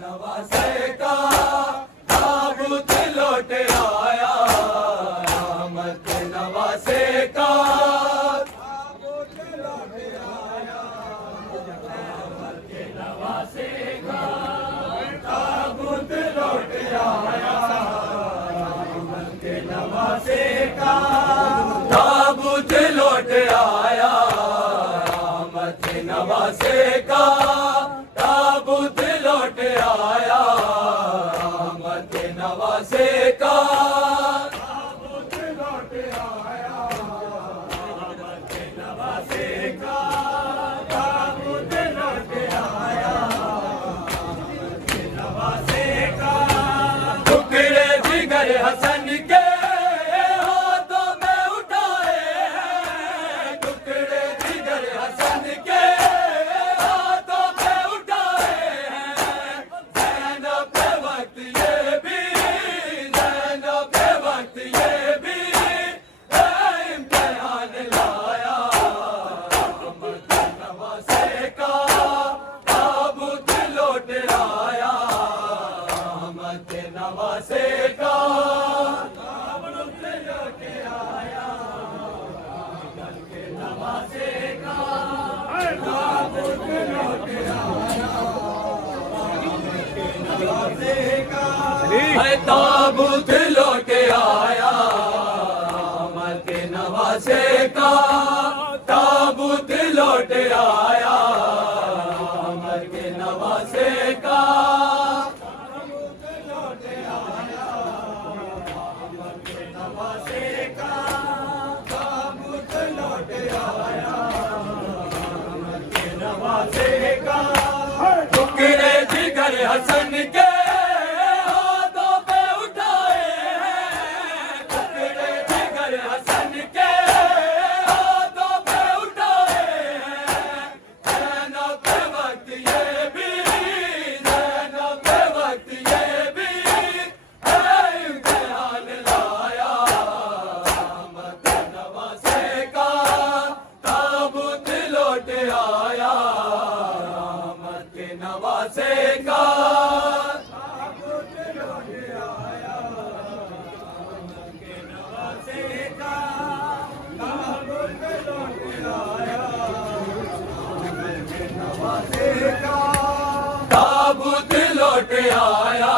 नवासे का ताबूत लौट आया, रहमत नवासे का ताबूत लौट आया, रहमत नवासे का ताबूत लौट आया, रहमत नवासे का ताबूत लौट आया, रहमत नवासे का ताबूत लौट आया, रहमत नवासे का ताबूत लौट आया, रहमत नवासे का ताबूत लौट आया, रहमत नवासे का टुकड़े जिगर हसन के हाथों में उठाए हैं, टुकड़े जिगर हसन के हाथों में उठाए हैं, ज़ैनब के वक्त ये भी, ज़ैनब के वक्त ये भी इम्तिहान लाया, रहमत नवासे का ताबूत लौट आया, रहमत नवासे का ताबूत लौट आया, रहमत नवासे का ताबूत लौट आया, रहमत नवासे का ताबूत लौट आया, रहमत नवासे का ताबूत लौट आया, रहमत नवासे का ताबूत लौट आया, रहमत नवासे का ताबूत लौट आया, रहमत नवासे का टुकड़े जिगर हसन के हाथों पे उठाए हैं, टुकड़े जिगर हसन के हाथों पे उठाए हैं, ज़ैनब के वक्त ये भी, ज़ैनब के वक्त ये भी इम्तिहान लाया, रहमत नवासे का ताबूत लौट आया, रहमत नवासे का ताबूत लौट आया, रहमत नवासे का ताबूत लौट आया, रहमत नवासे का ताबूत लौट आया,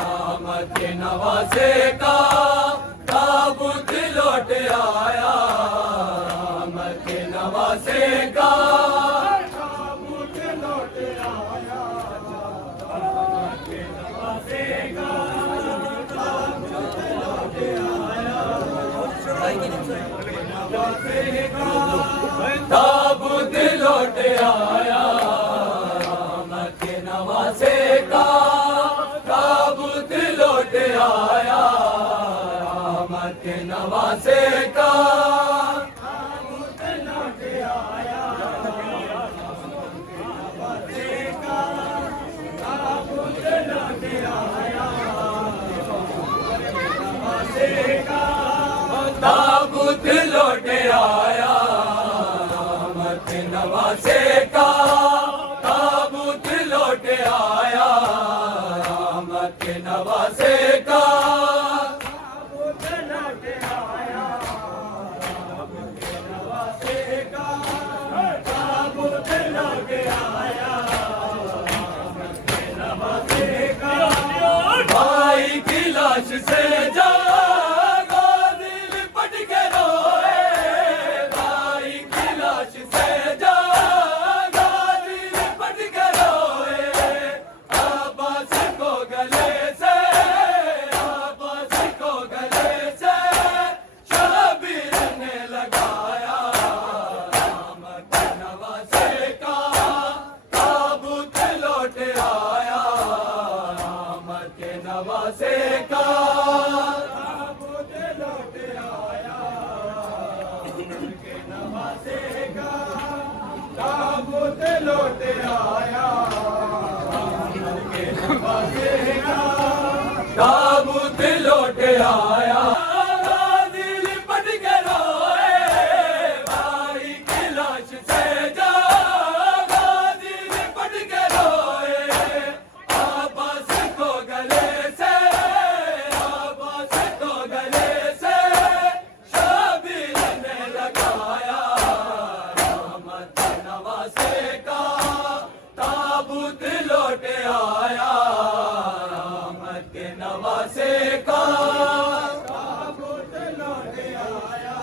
रहमत नवासे का ताबूत लौट आया, रहमत नवासे का ताबूत लौट आया, रहमत नवासे का ताबूत लौट आया, नवासे का ताबूत लौट आया, रहमत नवासे का ताबूत लौट आया, रहमत नवासे का ताबूत लौट आया, नवासे का ताबूत लौट आया, नवासे का ताबूत लौट आया, रहमत नवासे का ताबूत लौट आया, रहमत नवासे का ताबूत लौट आया, रहमत नवासे का ताबूत लौट आया, रहमत नवासे का भाई की लाश से जागा दिल लिपट के रोए, भाई की लाश से जागा दिल लिपट के रोए, अब्बास को गले से, अब्बास को गले से शबीर ने लगाया, रहमत नवासे का ताबूत लौट आया, रहमत नवासे का ताबूत लौट आया, रहमत नवासे का ताबूत लौट आया, रहमत नवासे का ताबूत लौट आया, दिल लिपट के रोए, भाई की लाश से जागा दिल लिपट के रोए, नवासे का ताबूत लौट आया, अहमद के नवासे का ताबूत लौट आया,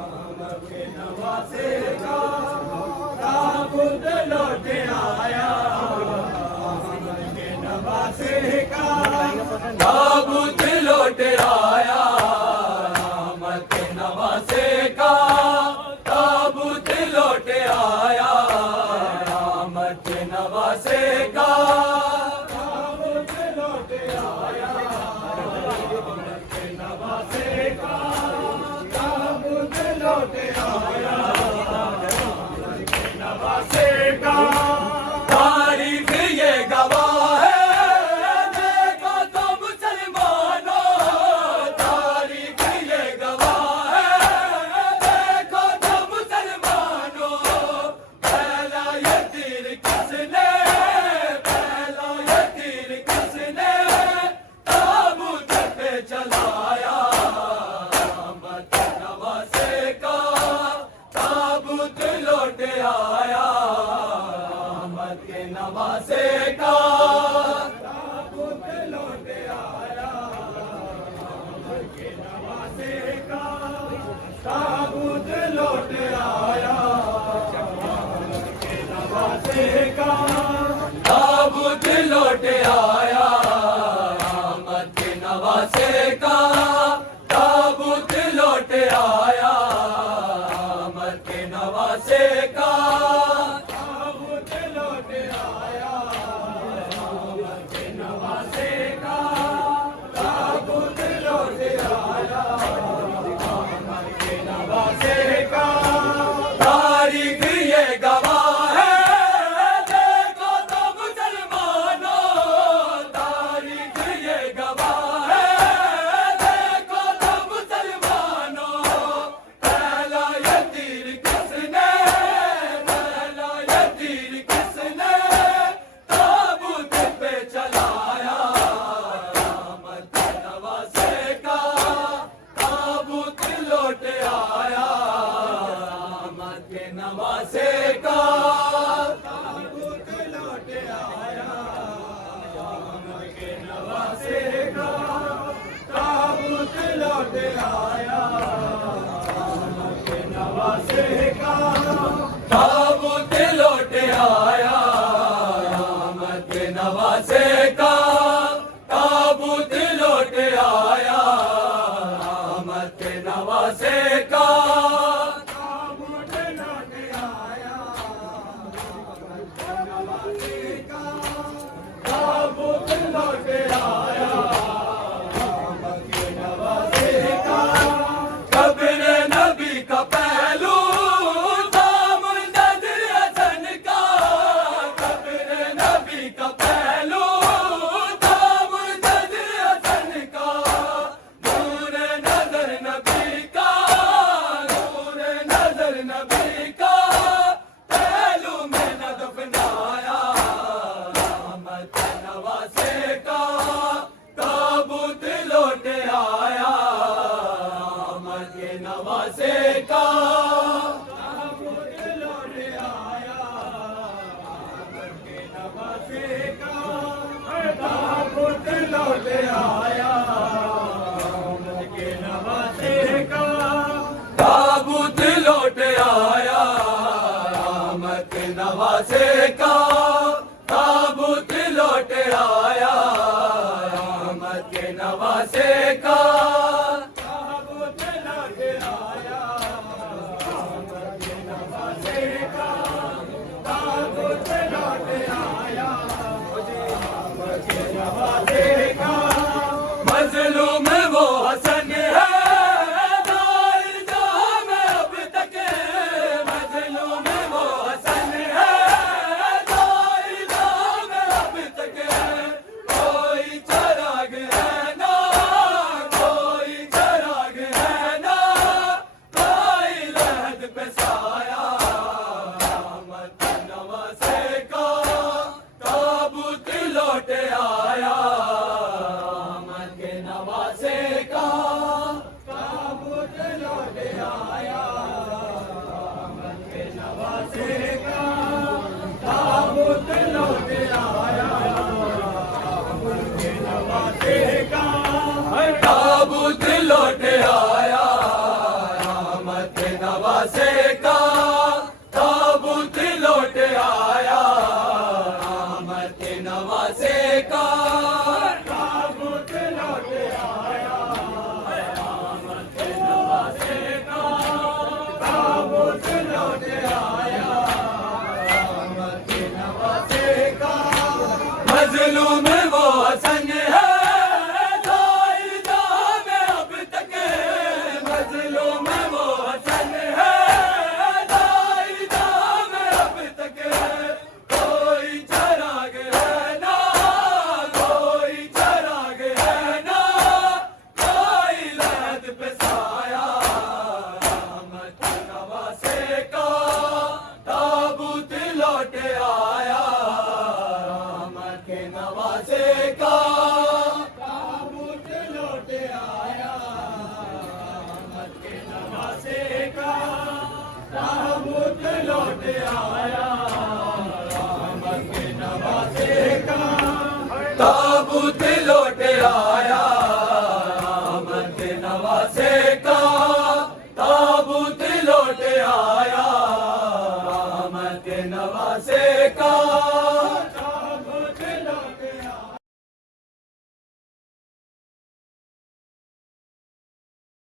अहमद के नवासे का ताबूत लौट आया, अहमद के नवासे का ताबूत लौट आया, अहमद के नवासे का ताबूत लौट आया, अहमद के नवासे का ताबूत लौट आया, अहमद के नवासे का ताबूत लौट आया, अहमद के नवासे का। तारीख ये गवाह है, देखो तो मुसलमानों, तारीख ये गवाह है, देखो तो मुसलमानों, पहला ये तीर किसने, पहला ये तीर किसने ताबूत पे चलाया, अहमद के नवासे का ताबूत लौट आया, अहमद के नवासे का ताबूत लौट आया, अहमद के नवासे का ताबूत लौट आया, अहमद के नवासे का ताबूत लौट आया, अहमद के नवासे का ताबूत लौट आया, अहमद के नवासे का ताबूत लौट आया, अहमद के नवासे का ताबूत लौट आया, अहमद के नवासे का। तारीख ये गवाह है, देखो तो मुसलमानों, तारीख ये गवाह है, देखो तो मुसलमानों, पहला ये तीर किसने, पहला ये तीर किसने ताबूत पे चलाया, अहमद के नवासे का ताबूत लौट आया, अहमद के नवासे का ताबूत लौट आया, अहमद के नवासे का ताबूत लौट आया, अहमद के नवासे का ताबूत लौट आया, अहमद के नवासे का ताबूत लौट आया, अहमद के नवासे का ताबूत लौट आया, अहमद के नवासे का ताबूत लौट आया, अहमद के नवासे का। कब्र नबी का पहलू था मुंतज़िर हसन का, कब्र नबी का पहलू था मुंतज़िर हसन का, नूर नजर नबी का, नूर नजर नबी का पहलू में न दफनाया, अहमद के नवासे का ताबूत लौट आया, अहमद के नवासे का ताबूत लौट आया, अहमद के नवासे का ताबूत लौट आया, अहमद के नवासे का ताबूत लौट आया, अहमद के नवासे का ताबूत लौट आया, अहमद के नवासे का ताबूत लौट आया, अहमद के नवासे का ताबूत लौट आया, अहमद के नवासे का। मजलूम वो हसन है, दार जहां में अब तक, मजलूम वो हसन है, दार जहां में अब तक, कोई चराग है ना, कोई चराग है ना, कोई लहद पे साया, अहमद के नवासे का ताबूत लौट आया, अहमद के नवासे का ताबूत लौट आया, अहमद के नवासे नवासे का ताबूत लौट आया, रहमत के नवासे का ताबूत लौट आया, रहमत के नवासे का ताबूत लौट आया, रहमत के नवासे का ताबूत लौट आया, रहमत के नवासे का ताबूत लौट आया, रहमत के नवासे का। मजलूम वो हसन है दाइर जाम अब तक, मजलूम वो हसन है दाइर जाम अब तक, कोई चराग है ना, कोई चराग है ना, कोई लहद पे साया, रहमत के नवासे का ताबूत लौट आया, रहमत के नवासे का ताबूत लौट आया, रहमत के नवासे का ताबूत लौट आया,